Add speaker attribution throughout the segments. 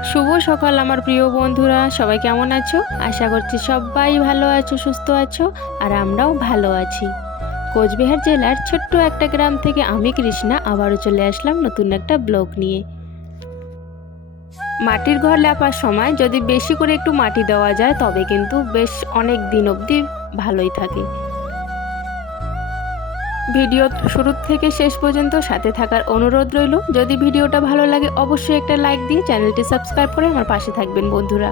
Speaker 1: শুভ সকাল আমার প্রিয় বন্ধুরা, সবাই কেমন আছো? আশা করছি সবাই ভালো আছো, সুস্থ আছো, আর আমরাও ভালো আছি। কোচবিহার জেলার ছোট্ট একটা গ্রাম থেকে আমি কৃষ্ণা আবারও চলে আসলাম নতুন একটা ব্লগ নিয়ে। মাটির ঘর লেপার সময় যদি বেশি করে একটু মাটি দেওয়া যায়, তবে কিন্তু বেশ অনেক দিন অবধি ভালোই থাকে। ভিডিও শুরু থেকে শেষ পর্যন্ত সাথে থাকার অনুরোধ রইল। যদি ভিডিওটা ভালো লাগে, অবশ্যই একটা লাইক দিয়ে চ্যানেলটি সাবস্ক্রাইব করে আমার পাশে থাকবেন বন্ধুরা।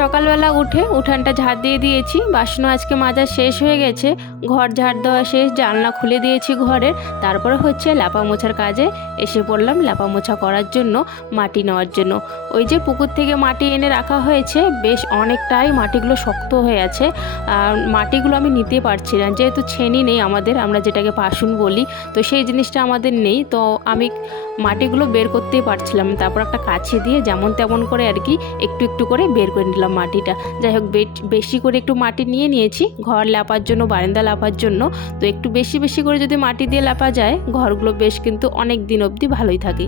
Speaker 1: সকালবেলা উঠে উঠানটা ঝাড় দিয়ে দিয়েছি। বাসনও আজকে মাজা শেষ হয়ে গেছে। ঘর ঝাড় দেওয়া শেষ, জানলা খুলে দিয়েছি ঘরের। তারপরে হচ্ছে ল্যাপা মোছার কাজে এসে পড়লাম ল্যাপা মোছা করার জন্য, মাটি নেওয়ার জন্য। ওই যে পুকুর থেকে মাটি এনে রাখা হয়েছে, বেশ অনেকটাই মাটিগুলো শক্ত হয়ে আছে। আর মাটিগুলো আমি নিতে পারছি না, যেহেতু ছেনি নেই আমাদের, আমরা যেটাকে পাশুন বলি, তো সেই জিনিসটা আমাদের নেই। তো আমি মাটিগুলো বের করতেই পারছিলাম তারপর একটা কাছে দিয়ে যেমন তেমন করে আর কি একটু একটু করে বের করে নিলাম। মাটিটা। যাই হোক বেশি করে একটু মাটি নিয়ে নিয়েছি। ঘর লাপার জন্য, বারান্দা লাপার জন্য। তো একটু বেশি বেশি করে যদি মাটি দিয়ে লাপা যায়, ঘরগুলো বেশ কিন্তু অনেক দিন অবধি ভালোই থাকে।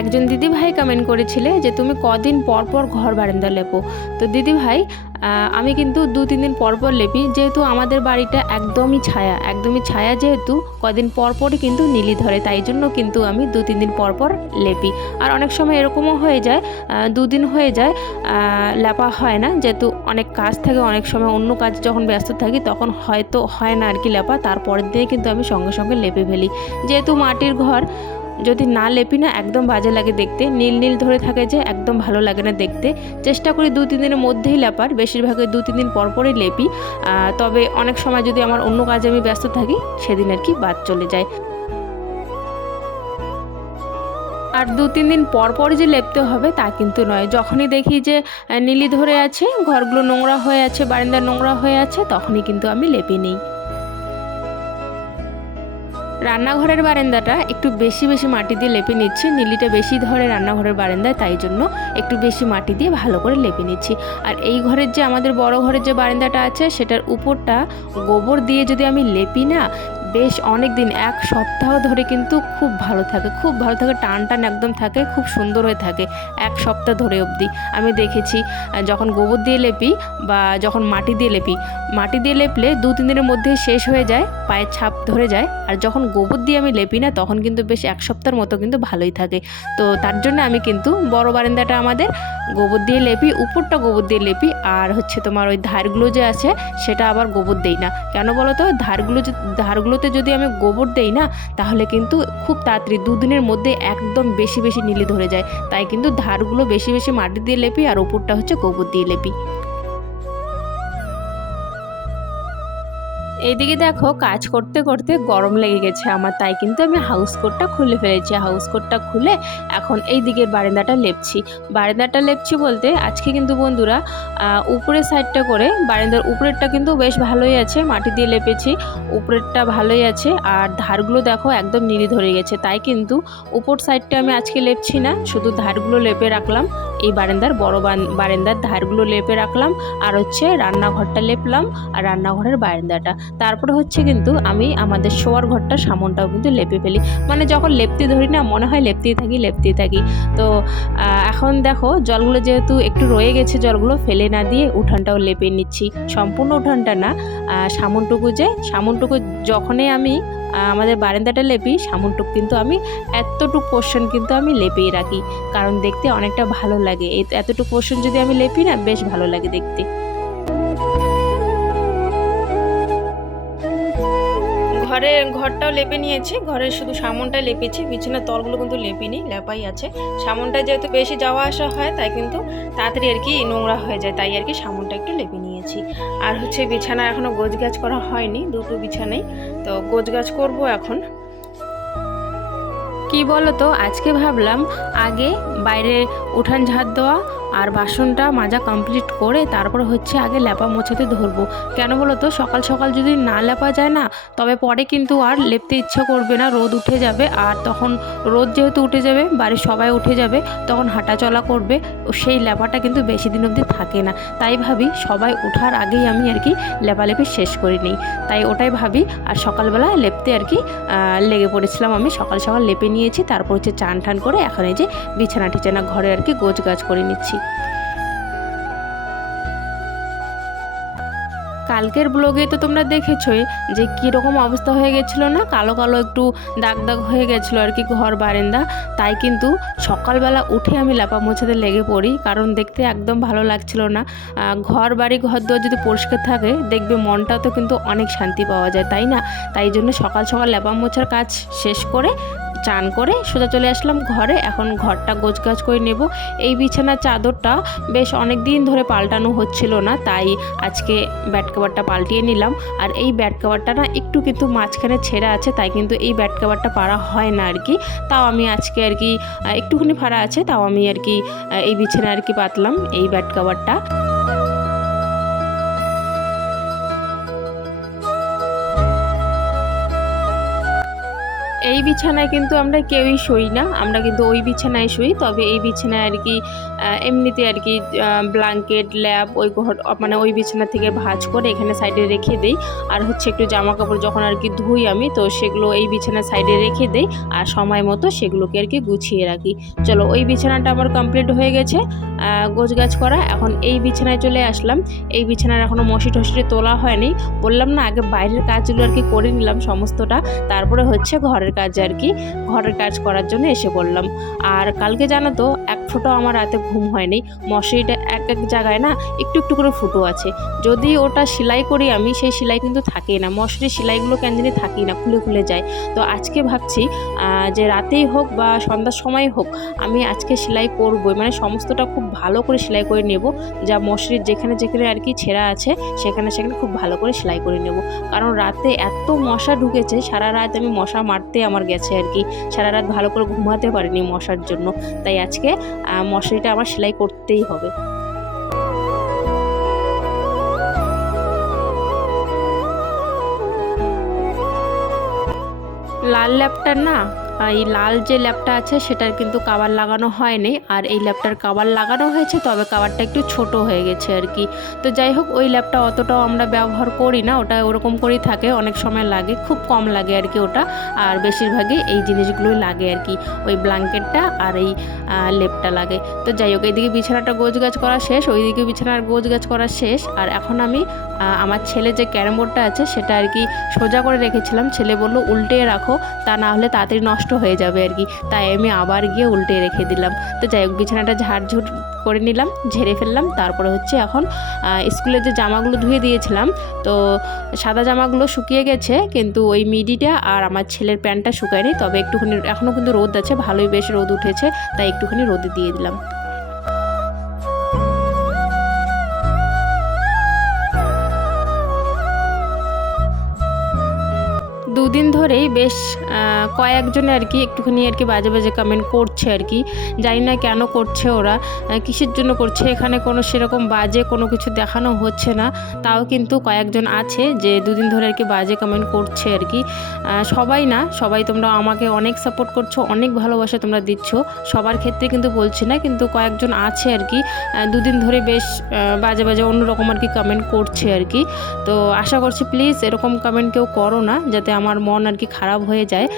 Speaker 1: একজন দিদি ভাই কমেন্ট করেছিলে যে তুমি কদিন পর পর ঘর বারান্দা লেপো। তো দিদি ভাই আমি কিন্তু দু, তিন দিন পর পর লেপি, যেহেতু আমাদের বাড়িটা একদমই ছায়া একদমই ছায়া যেহেতু, কদিন পর পরই কিন্তু নীলি ধরে, তাই জন্য কিন্তু আমি দু, তিন দিন পর পর লেপি। আর অনেক সময় এরকমও হয়ে যায় দুদিন হয়ে যায় লেপা হয় না, যেহেতু অনেক কাজ থাকে, অনেক সময় অন্য কাজ যখন ব্যস্ত থাকি, তখন হয়তো হয় না আর কি লেপা, তারপরের দিনে কিন্তু আমি সঙ্গে সঙ্গে লেপে ফেলি। যেহেতু মাটির ঘর যদি না লেপি না, একদম বাজে লাগে দেখতে। নীল নীল ধরে থাকে যে, একদম ভালো লাগে না দেখতে। চেষ্টা করি দু তিন দিনের মধ্যেই লেপার, বেশিরভাগই দু তিন দিন পর পরই লেপি। তবে অনেক সময় যদি আমার অন্য কাজে আমি ব্যস্ত থাকি, সেদিন আর কি বাদ চলে যায়। আর দু তিন দিন পর পর যে লেপতে হবে, তা কিন্তু নয়। যখনই দেখি যে নীলি ধরে আছে, ঘরগুলো নোংরা হয়ে আছে বারান্দা নোংরা হয়ে আছে, তখনই কিন্তু আমি লেপে নিই। রান্নাঘরের বারান্দাটা একটু বেশি বেশি মাটি দিয়ে লেপে নিচ্ছি। নীলিটা বেশি ধরে রান্নাঘরের বারান্দায়, তাই জন্য একটু বেশি মাটি দিয়ে ভালো করে লেপে নিচ্ছি। আর এই ঘরের যে আমাদের বড় ঘরের যে বারান্দাটা আছে, সেটার উপরটা গোবর দিয়ে যদি আমি লেপি না বেশ অনেক দিন এক সপ্তাহ ধরে কিন্তু খুব ভালো থাকে, খুব ভালো থাকে টান টান একদম থাকে, খুব সুন্দর হয়ে থাকে, এক সপ্তাহ ধরে অবধি। আমি দেখেছি যখন গোবর দিয়ে লেপি বা যখন মাটি দিয়ে লেপি, মাটি দিয়ে লেপলে দু, তিন দিনের মধ্যে শেষ হয়ে যায়, পায়ের ছাপ ধরে যায়, আর যখন গোবর দিয়ে আমি লেপি না, তখন কিন্তু বেশ এক সপ্তাহের মতো কিন্তু ভালোই থাকে। তো তার জন্য আমি কিন্তু বড় বারান্দাটা আমাদের গোবর দিয়ে লেপি, উপরটা গোবর দিয়ে লেপি, আর হচ্ছে তোমার ওই ধারগুলো যে আছে, সেটা আবার গোবর দেই না। কেন বলো তো ধারগুলো যে- ধারগুলোতে যদি আমি গোবর দেই না, তাহলে কিন্তু খুব তাড়াতাড়ি দুদিনের মধ্যে একদম বেশি বেশি নীলি ধরে যায়। তাই কিন্তু ধারগুলো বেশি বেশি মাটি দিয়ে লেপি আর ওপরটা হচ্ছে গোবর দিয়ে লেপি। এইদিকে দেখো কাজ করতে করতে গরম লেগে গেছে আমার, তাই কিন্তু আমি হাউস কোটটা খুলে ফেলেছি। হাউস কোটটা খুলে এখন এই দিকের বারান্দাটা লেপছি। বারান্দাটা লেপছি বলতে আজকে কিন্তু বন্ধুরা উপরের সাইডটা করে, বারান্দার উপরেরটা কিন্তু বেশ ভালোই আছে, মাটি দিয়ে লেপেছি, উপরেরটা ভালোই আছে আর ধারগুলো দেখো একদম নীলি ধরে গেছে। তাই কিন্তু উপর সাইডটা আমি আজকে লেপছি না, শুধু ধারগুলো লেপে রাখলাম। এই বারান্দার বড় বারান্দার ধারগুলো লেপে রাখলাম, আর হচ্ছে রান্নাঘরটা লেপলাম, আর রান্নাঘরের বারান্দাটা। তারপরে হচ্ছে কিন্তু আমি আমাদের শোয়ার ঘরটা সামনটাও কিন্তু লেপে ফেলি। মানে যখন লেপতে ধরি না, মনে হয় লেপতেই থাকি লেপতেই থাকি। তো এখন দেখো, জলগুলো যেহেতু একটু রয়ে গেছে, জলগুলো ফেলে না দিয়ে উঠানটাও লেপে নিচ্ছি। সম্পূর্ণ উঠানটা না সামনটুকু যে সামনটুকু যখনই আমি আমাদের বারান্দাটা লেপি, সামনটুকু কিন্তু আমি, এতটুকু পোর্শন কিন্তু আমি লেপেই রাখি। কারণ দেখতে অনেকটা ভালো লাগে। এতটুকু পোর্শন যদি আমি লেপি না, বেশ ভালো লাগে দেখতে। ঘরে, ঘরটাও লেপে নিয়েছি। ঘরের শুধু সামনটা লেপেছি। বিছানার তলগুলো কিন্তু লেপিনি লেপাই আছে। সামনটা যেহেতু বেশি যাওয়া আসা হয়, তাই কিন্তু তাড়াতাড়ি আর কি নোংরা হয়ে যায়। তাই আর কি সামনটা একটু লেপে নিয়েছি আর হচ্ছে বিছানা এখনও গোছ গাছ করা হয়নি, দুটো বিছানাই। তো গোছ গাছ করব এখন। কি বলো তো আজকে ভাবলাম, আগে বাইরে উঠান ঝাড় দেওয়া আর বাসনটা মাজা কমপ্লিট করে তারপর হচ্ছে আগে লেপা মোছাতে ধরবো। কেন বলো তো সকাল সকাল যদি না লেপা যায় না, তবে পরে কিন্তু আর লেপতে ইচ্ছা করবে না, রোদ উঠে যাবে। আর তখন রোদ যেহেতু উঠে যাবে, বাড়ির সবাই উঠে যাবে, তখন হাঁটা চলা করবে সেই লেপাটা কিন্তু বেশি দিন অবধি থাকে না। তাই ভাবি সবাই ওঠার আগেই আমি আর কি লেপালেপি শেষ করে নিই। তাই ওটাই ভাবি, আর সকালবেলা লেপতে আর কি লেগে পড়েছিলাম আমি, সকাল সকাল লেপে নিয়েছি তারপর হচ্ছে চান টান করে এখন এই যে বিছানা টিছানা ঘরে আর কি গোছ গাছ করে নিচ্ছি। কালকের ব্লগে তো তোমরা দেখেছোই যে কীরকম অবস্থা হয়ে গেছিল না? কালো কালো একটু দাগ দাগ হয়ে গেছিল আর কি ঘর বারান্দা। তাই কিন্তু সকালবেলা উঠে আমি লেপা মোছাতে লেগে পড়ি, কারণ দেখতে একদম ভালো লাগছিল না। ঘর বাড়ি ঘর দুয়ার যদি পরিষ্কার থাকে, দেখবে মনটাও তো কিন্তু অনেক শান্তি পাওয়া যায়, তাই না? তাই জন্য সকাল সকাল লেপা মোছার কাজ শেষ করে চান করে সোজা চলে আসলাম ঘরে। এখন ঘরটা গোছগাছ করে নেব। এই বিছানার চাদরটা বেশ অনেক দিন ধরে পাল্টানো হচ্ছিল না, তাই আজকে ব্যাট কাভারটা পাল্টিয়ে নিলাম। আর এই ব্যাট কাভারটা না একটু কিন্তু মাঝখানে ছেঁড়া আছে, তাই কিন্তু এই ব্যাট কাভারটা পারা হয় না আর কি তাও আমি আজকে আর কি একটুখানি ফাড়া আছে, তাও আমি আর কি এই বিছানায় আর কি পাতলাম এই ব্যাট কাভারটা। এই বিছানায় কিন্তু আমরা কেউই শুই না। আমরা কিন্তু ওই বিছানায় শুই, তবে এই বিছানায় আর কি এমনিতে আর কি ব্ল্যাঙ্কেট ল্যাব ওই ঘর মানে ওই বিছানা থেকে ভাঁজ করে এখানে সাইডে রেখে দেই। আর হচ্ছে একটু জামা কাপড় যখন আর কি ধুই আমি, তো সেগুলো এই বিছানার সাইডে রেখে দেই আর সময় মতো সেগুলোকে আর কি গুছিয়ে রাখি। চলো, ওই বিছানাটা আমার কমপ্লিট হয়ে গেছে গোছ গাছ করা। এখন এই বিছানায় চলে আসলাম। এই বিছানার এখনও মশি টসিটি তোলা হয়নি। বললাম না, আগে বাইরের কাজগুলো আর কি করে নিলাম সমস্তটা। তারপরে হচ্ছে ঘরের কাজ আর কি ঘরের কাজ করার জন্য এসে পড়লাম। আর কালকে জানো তো, এক ফোঁটো আমার রাতে ঘুম হয়নি। মশারিটা এক এক জায়গায় না একটু একটু করে ফুটো আছে। যদি ওটা সেলাই করি আমি, সেই সেলাই কিন্তু থাকেই না। মশারির সেলাইগুলো কেন জানি থাকেই না, খুলে খুলে যায়। তো আজকে ভাবছি যে রাতেই হোক বা সন্ধ্যার সময় হোক, আমি আজকে সেলাই করবই। মানে সমস্তটা খুব ভালো করে সেলাই করে নেব। যা মশারির যেখানে যেখানে আর কি ছেঁড়া আছে, সেখানে সেখানে খুব ভালো করে সেলাই করে নেব। কারণ রাতে এত মশা ঢুকেছে, সারা রাত আমি মশা মারতে আমার গেছে আর কি। সারা রাত ভালো করে ঘুমাতে পারিনি মশার জন্য। তাই আজকে মশারিটা আমার সেলাই করতেই হবে। লাল ল্যাপটার না এই লাল যে ল্যাপটা আছে, সেটার কিন্তু কাবার লাগানো হয়নি। আর এই ল্যাপটার কাবার লাগানো হয়েছে, তবে কাবারটা একটু ছোট হয়ে গেছে আর কি। তো যাই হোক, ওই ল্যাপটা অতটাও আমরা ব্যবহার করি না, ওটা ওরকম করেই থাকে, অনেক সময় লাগে, খুব কম লাগে আর কি ওটা। আর বেশিরভাগই এই জিনিসগুলোই লাগে আর কি, ওই ব্ল্যাঙ্কেটটা আর এই লেপটা লাগে। তো যাই হোক, এইদিকে বিছানাটা গোছ গাছ করা শেষ, ওইদিকে বিছানার গোছ গাছ করা শেষ। আর এখন আমি আমার ছেলে যে ক্যারাম বোর্ডটা আছে সেটা আর কি সোজা করে রেখেছিলাম। ছেলে বলল উল্টে রাখো তা না হলে তাড়াতাড়ি নষ্ট হয়ে যাবে আর কি। তাই আমি আবার গিয়ে উল্টে রেখে দিলাম। তো যাই হোক বিছানাটা ঝাড়ঝুট করে নিলাম ঝেড়ে ফেললাম। তারপরে হচ্ছে এখন আহ, স্কুলের যে জামাগুলো ধুয়ে দিয়েছিলাম তো সাদা জামাগুলো শুকিয়ে গেছে কিন্তু ওই মিডিটা আর আমার ছেলের প্যান্টটা শুকায়নি। তবে একটুখানি এখনও কিন্তু রোদ আছে ভালোই বেশ রোদ উঠেছে তাই একটুখানি রোদে দিয়ে দিলাম। দুদিন ধরেই বেশ কয়েকজনে আর কি একটুখানি আর কি বাজে বাজে কমেন্ট করছে। আর কি। জানি না কেন করছে ওরা। কিসের জন্য করছে? এখানে কোনো সেরকম বাজে কোনো কিছু দেখানো হচ্ছে না। তাও কিন্তু কয়েকজন আছে যে দুদিন ধরে আর কি বাজে কমেন্ট করছে আর কি। সবাই না, সবাই তোমরা আমাকে অনেক সাপোর্ট করছ, অনেক ভালোবাসা তোমরা দিচ্ছ। সবার ক্ষেত্রে কিন্তু বলছি না, কিন্তু কয়েকজন আছে আর কি। দুদিন ধরে বেশ বাজে বাজে অন্যরকম আর কি কমেন্ট করছে আর কি। তো আশা করছি প্লিজ এরকম কমেন্ট কেউ করো না, যাতে আমার মন আর কি খারাপ হয়ে যায়।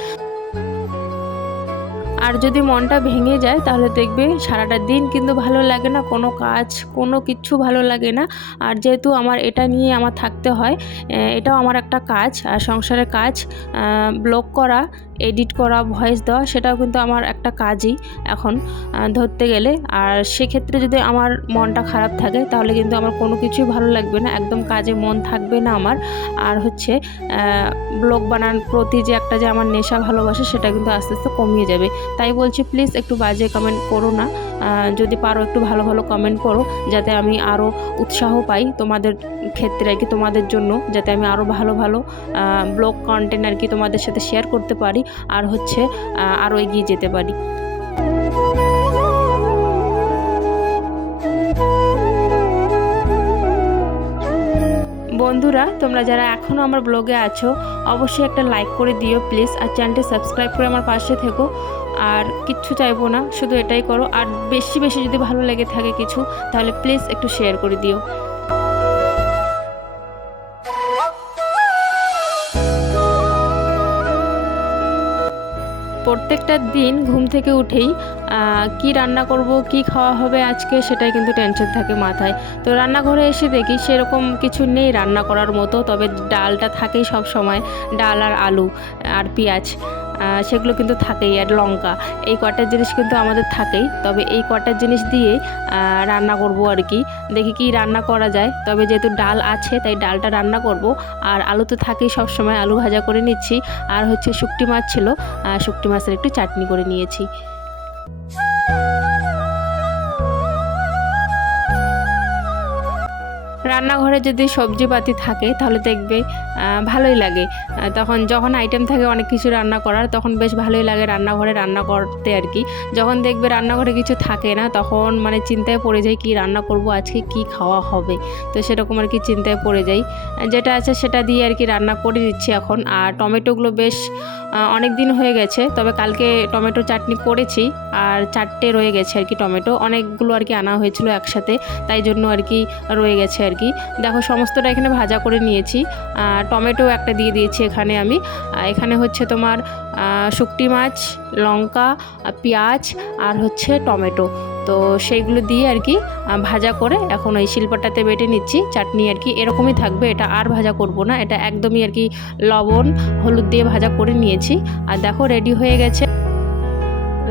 Speaker 1: আর যদি মনটা ভেঙে যায়, তাহলে দেখবে সারাটা দিন কিন্তু ভালো লাগে না, কোনো কাজ, কোনো কিচ্ছু ভালো লাগে না। আর যেহেতু আমার এটা নিয়ে আমার থাকতে হয় এটাও আমার একটা কাজ, আর সংসারের কাজ ব্লগ করা এডিট করা, ভয়েস দেওয়া, সেটাও কিন্তু আমার একটা কাজই এখন ধরতে গেলে। আর সেক্ষেত্রে যদি আমার মনটা খারাপ থাকে, তাহলে কিন্তু আমার কোনো কিছুই ভালো লাগবে না। একদম কাজে মন থাকবে না আমার। আর হচ্ছে ব্লগ বানান প্রতি যে একটা যে আমার নেশা ভালোবাসা, সেটা কিন্তু আস্তে আস্তে কমিয়ে যাবে। তাই বলছি প্লিজ একটু বাজে কমেন্ট করো না। যদি পারো একটু ভালো ভালো কমেন্ট করো যাতে আমি আরও উৎসাহ পাই তোমাদের ক্ষেত্রে আর কি, তোমাদের জন্য, যাতে আমি আরও ভালো ভালো ব্লগ কন্টেন্ট আর কি তোমাদের সাথে শেয়ার করতে পারি আর হচ্ছে আরও এগিয়ে যেতে পারি। বন্ধুরা, তোমরা যারা এখনও আমার ব্লগে আছো, অবশ্যই একটা লাইক করে দিও প্লিজ আর চ্যানেলটি সাবস্ক্রাইব করে আমার পাশে থেকো। আর কিচ্ছু চাইব না, শুধু এটাই করো। আর বেশি বেশি যদি ভালো লেগে থাকে কিছু, তাহলে প্লিজ একটু শেয়ার করে দিও। প্রত্যেকটা দিন ঘুম থেকে উঠেই কি রান্না করব, কি খাওয়া হবে আজকে সেটাই কিন্তু টেনশন থাকে মাথায়। তো রান্নাঘরে এসে দেখি সেরকম কিছু নেই রান্না করার মতো, তবে ডালটা থাকেই সব সময়, ডাল আর আলু আর পেঁয়াজ। সেগুলো কিন্তু থাকেই, আর লঙ্কা। এই কটা জিনিস কিন্তু আমাদের থাকেই, তবে এই কটা জিনিস দিয়ে রান্না করব আর কি। দেখি কি রান্না করা যায়। তবে যেহেতু ডাল আছে, তাই ডালটা রান্না করব। আর আলু তো থাকেই সবসময়, আলু ভাজা করে নিচ্ছি। আর হচ্ছে শুকটি মাছ ছিল শুকটি মাছের একটু চাটনি করে নিয়েছি। রান্নাঘরে যদি সবজিপাতি থাকে, তাহলে দেখবে ভালোই লাগে। তখন যখন আইটেম থাকে অনেক কিছু রান্না করার, তখন বেশ ভালোই লাগে রান্নাঘরে রান্না করতে আর কি। যখন দেখবে রান্নাঘরে কিছু থাকে না, তখন মানে চিন্তায় পড়ে যায় কি রান্না করব, আজকে কি খাওয়া হবে? তো সেরকম আর কি চিন্তায় পড়ে যাই। যেটা আছে সেটা দিয়ে আর কি রান্না করে দিচ্ছি এখন। আর টমেটোগুলো বেশ অনেক দিন হয়ে গেছে, তবে কালকে টমেটো চাটনি করেছি আর চারটে রয়ে গেছে আর কি টমেটো। অনেকগুলো আর কি আনা হয়েছিল একসাথে, তাই জন্য আর কি রয়ে গেছে আর কি। দেখো সমস্তটা এখানে ভাজা করে নিয়েছি টমেটো একটা দিয়ে দিয়েছি এখানে আমি। এখানে হচ্ছে তোমার শুকটি মাছ লঙ্কা পেঁয়াজ আর হচ্ছে টমেটো। তো সেইগুলো দিয়ে আর কি ভাজা করে এখন ওই শিল্পটাতে বেটে নিচ্ছি। চাটনি আর কি এরকমই থাকবে, এটা আর ভাজা করব না। এটা একদমই আর কি লবণ, হলুদ দিয়ে ভাজা করে নিয়েছি। আর দেখো রেডি হয়ে গেছে।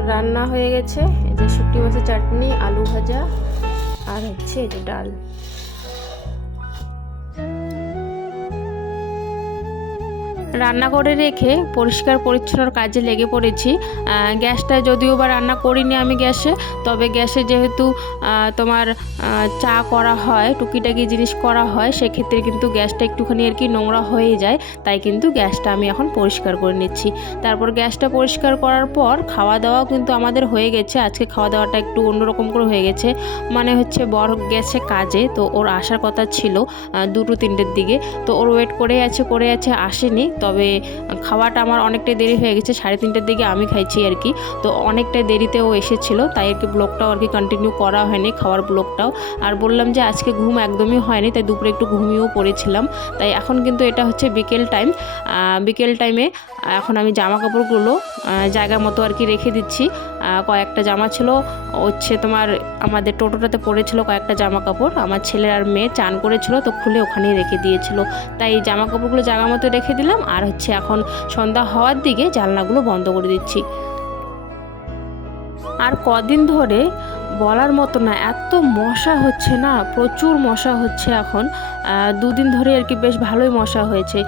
Speaker 1: রান্না হয়ে গেছে। এই যে শুকটি মাছের চাটনি, আলু ভাজা আর হচ্ছে এই যে ডাল। রান্না করে রেখে পরিষ্কার পরিচ্ছন্নর কাজে লেগে পড়েছি। গ্যাসটা যদিও বা রান্না করিনি আমি গ্যাসে, তবে গ্যাসে যেহেতু তোমার চা করা হয়, টুকিটাকি জিনিস করা হয়, সেক্ষেত্রে কিন্তু গ্যাসটা একটুখানি আর কি নোংরা হয়ে যায়, তাই কিন্তু গ্যাসটা আমি এখন পরিষ্কার করে নিচ্ছি। তারপর গ্যাসটা পরিষ্কার করার পর খাওয়া দাওয়াও কিন্তু আমাদের হয়ে গেছে, আজকে খাওয়া দাওয়াটা একটু অন্যরকম করে হয়ে গেছে। মানে হচ্ছে বড় গেছে কাজে, তো ওর আসার কথা ছিল দুটো তিনটের দিকে, তো ওর ওয়েট করে আছে করে আছে, আসেনি। তবে খাওয়াটা আমার অনেকটাই দেরি হয়ে গেছে, সাড়ে তিনটার দিকে আমি খাইছি আর কি। তো অনেকটাই দেরিতে ও এসেছিল, তাই আর কি ব্লগটাও আর কি কন্টিনিউ করা হয়নি, খাওয়ার ব্লগটাও। আর বললাম যে আজকে ঘুম একদমই হয়নি, তাই দুপুরে একটু ঘুমিয়েও পড়েছিলাম। তাই এখন কিন্তু এটা হচ্ছে বিকেল টাইম বিকেল টাইমে এখন আমি জামা কাপড়গুলো জায়গা মতো আর কি রেখে দিচ্ছি। কয়েকটা জামা ছিল। হচ্ছে তোমার আমাদের টোটোটাতে পড়েছিল কয়েকটা জামা কাপড় আমার ছেলে আর মেয়ে চান করেছিল তো খুলে ওখানেই রেখে দিয়েছিল। তাই জামা কাপড়গুলো জায়গা মতো রেখে দিলাম আর হচ্ছে এখন সন্ধ্যা হওয়ার দিকে জানলাগুলো বন্ধ করে দিচ্ছি। আর কদিন ধরে বলার মতো না, এত মশা হচ্ছে না, প্রচুর মশা হচ্ছে এখন। দুদিন ধরে আর কি বেশ ভালোই মশা হয়েছে।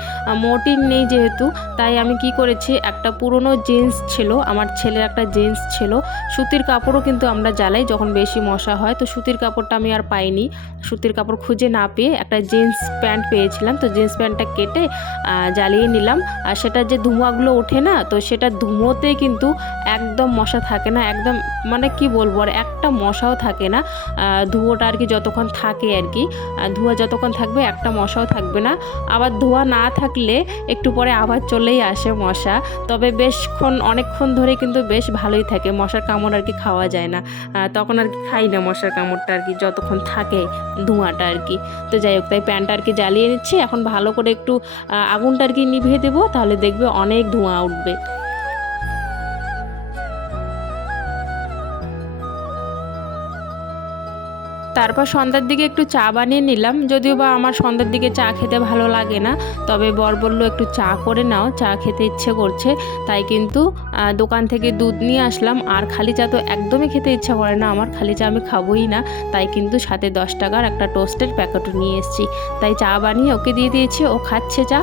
Speaker 1: মোটিন নেই যেহেতু, তাই আমি কি করেছি, একটা পুরনো জিন্স ছিল, আমার ছেলের একটা জিন্স ছিল। সুতির কাপড়ও কিন্তু আমরা জ্বালাই যখন বেশি মশা হয়, তো সুতির কাপড়টা আমি আর পাইনি। সুতির কাপড় খুঁজে না পেয়ে একটা জিন্স প্যান্ট পেয়েছিলাম, তো জিন্স প্যান্টটা কেটে জ্বালিয়ে নিলাম। আর সেটা যে ধোঁয়াগুলো ওঠে না, তো সেটা ধুঁয়োতে কিন্তু একদম মশা থাকে না, একদম মানে কি বলব, আর একটা মশাও থাকে না। ধুয়োটা আর কি যতক্ষণ থাকে আর কি। ধোঁয়া যতক্ষণ থাকবে একটা মশাও থাকবে না। আবার ধোঁয়া না থাকলে একটু পরে আবার চলেই আসে মশা। তবে বেশক্ষণ, অনেকক্ষণ ধরে কিন্তু বেশ ভালোই থাকে। মশার কামড় আর কি খাওয়া যায় না। তখন আর কি খাই না মশার কামড়টা আর কি যতক্ষণ থাকে ধোঁয়াটা আর কি। তো যাই হোক, তাই প্যানটা আর কি জ্বালিয়ে নিচ্ছি। এখন ভালো করে একটু আগুনটা আর কি নিভিয়ে দেবো। তাহলে দেখবে অনেক ধোঁয়া উঠবে। তারপর সন্ধ্যার দিকে একটু চা বানিয়ে নিলাম। যদিও বা আমার সন্ধ্যার দিকে চা খেতে ভালো লাগে না, তবে বর বলল একটু চা করে নাও, চা খেতে ইচ্ছে করছে, তাই কিন্তু দোকান থেকে দুধ নিয়ে আসলাম। আর খালি চা তো একদমই খেতে ইচ্ছা করে না, আমার খালি চা আমি খাবোই না, তাই কিন্তু সাথে দশ টাকার একটা টোস্টের প্যাকেটও নিয়ে এসেছি। তাই চা বানিয়ে ওকে দিয়ে দিয়েছি, ও খাচ্ছে চা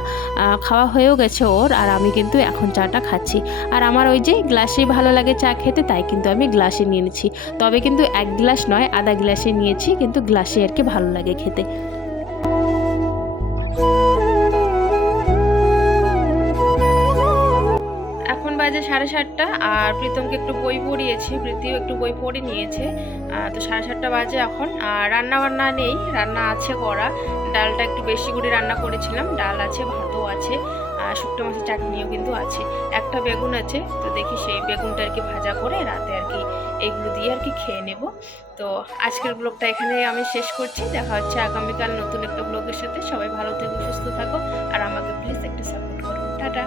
Speaker 1: খাওয়া হয়েও গেছে ওর, আর আমি কিন্তু এখন চাটা খাচ্ছি। আর আমার ওই যে গ্লাসেই ভালো লাগে চা খেতে, তাই কিন্তু আমি গ্লাসে নিয়ে নিচ্ছি তবে কিন্তু এক গ্লাস নয়, আধা গ্লাসে নিয়েছি। কিন্তু গ্লাসে আর কি ভালো লাগে খেতে। এখন বাজে সাড়ে সাতটা, আর প্রীতমকে একটু বই পড়িয়েছি, প্রীতিও একটু বই পড়ে নিয়েছে। তো সাড়ে সাতটা বাজে এখন। আর রান্না বান্না নেই, রান্না আছে করা ডালটা একটু বেশি করে রান্না করেছিলাম, ডাল আছে ভাতও আছে আর শুক্তো মাছের চাটনিও কিন্তু আছে। একটা বেগুন আছে, তো দেখি সেই বেগুনটা আর কি ভাজা করে রাতে আর কি এগুলো দিয়ে আর কি খেয়ে নেব। তো আজকের ব্লগটা এখানে আমি শেষ করছি। দেখা হচ্ছে আগামীকাল নতুন একটা ব্লগের সাথে। সবাই ভালো থেকো, সুস্থ থাকো, আর আমাকে প্লিজ একটা সাপোর্ট করো। টাটা।